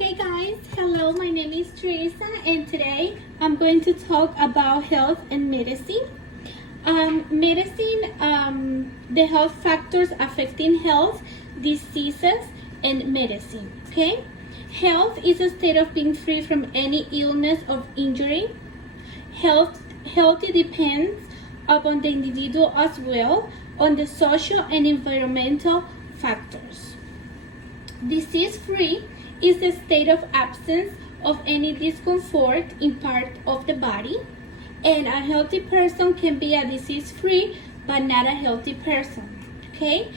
Okay guys, hello, my name is Teresa and today I'm going to talk about health and medicine. The health factors affecting health, diseases, and medicine, okay? Health is a state of being free from any illness or injury. Healthy depends upon the individual as well on the social and environmental factors. Disease-free is the state of absence of any discomfort in part of the body, and a healthy person can be a disease-free but not a healthy person. Okay,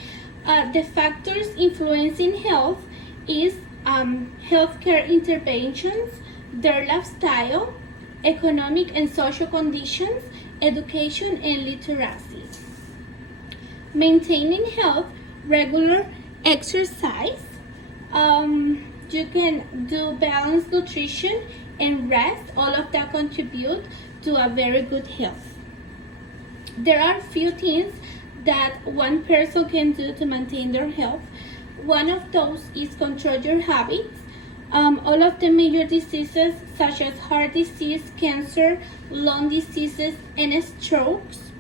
the factors influencing health is healthcare interventions, their lifestyle, economic and social conditions, education and literacy. Maintaining health, regular exercise. You can do balanced nutrition and rest. All of that contribute to a very good health. There are few things that one person can do to maintain their health. One of those is control your habits. All of the major diseases such as heart disease, cancer, lung diseases, and strokes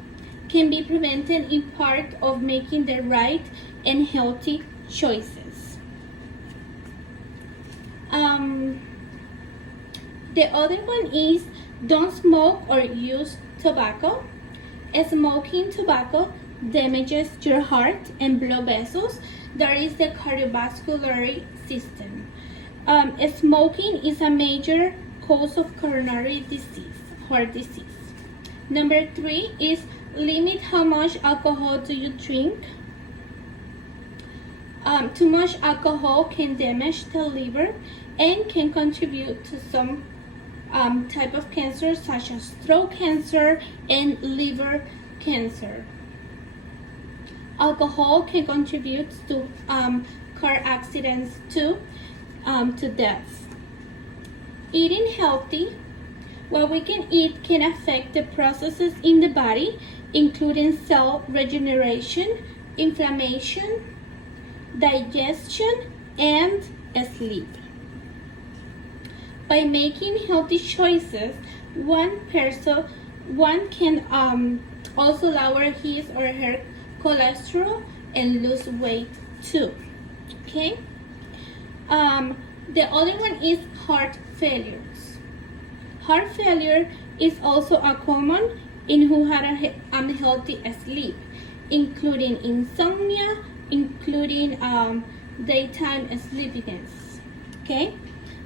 can be prevented in part of making the right and healthy choices. The other one is don't smoke or use tobacco. Smoking tobacco damages your heart and blood vessels. That is the cardiovascular system. Smoking is a major cause of coronary disease, heart disease. Number 3 is limit how much alcohol do you drink. Too much alcohol can damage the liver and can contribute to some type of cancer such as throat cancer and liver cancer. Alcohol can contribute to car accidents too, to death. Eating healthy, what we can eat can affect the processes in the body, including cell regeneration, inflammation, digestion, and sleep. By making healthy choices, one can also lower his or her cholesterol and lose weight too. Okay. The other one is heart failures. Heart failure is also a common in who had a unhealthy sleep, including insomnia, including daytime sleepiness. Okay.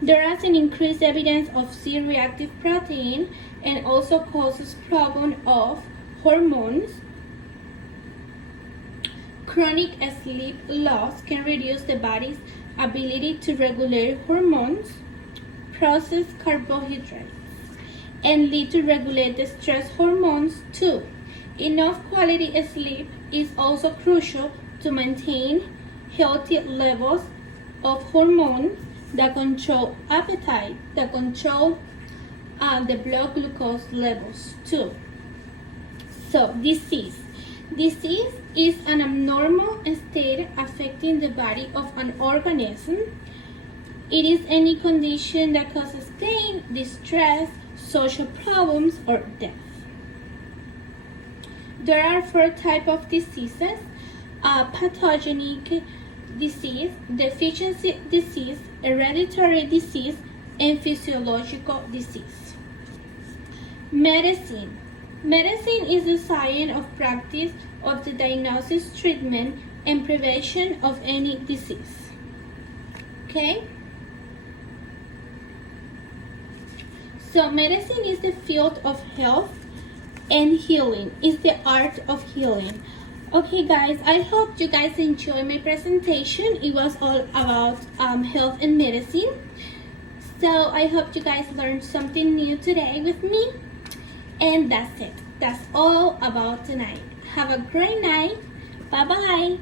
There is an increased evidence of C-reactive protein and also causes problem of hormones. Chronic sleep loss can reduce the body's ability to regulate hormones, process carbohydrates, and lead to regulate the stress hormones too. Enough quality sleep is also crucial to maintain healthy levels of hormones that control appetite, that control the blood glucose levels too. So disease is an abnormal state affecting the body of an organism. It is any condition that causes pain, distress, social problems, or death. There are 4 types of diseases: pathogenic disease, deficiency disease, hereditary disease, and physiological disease. Medicine is the science of practice of the diagnosis, treatment, and prevention of any disease. Okay? So medicine is the field of health, and healing is the art of healing. Okay guys, I hope you guys enjoyed my presentation. It was all about health and medicine. So I hope you guys learned something new today with me. And that's it. That's all about tonight. Have a great night. Bye-bye.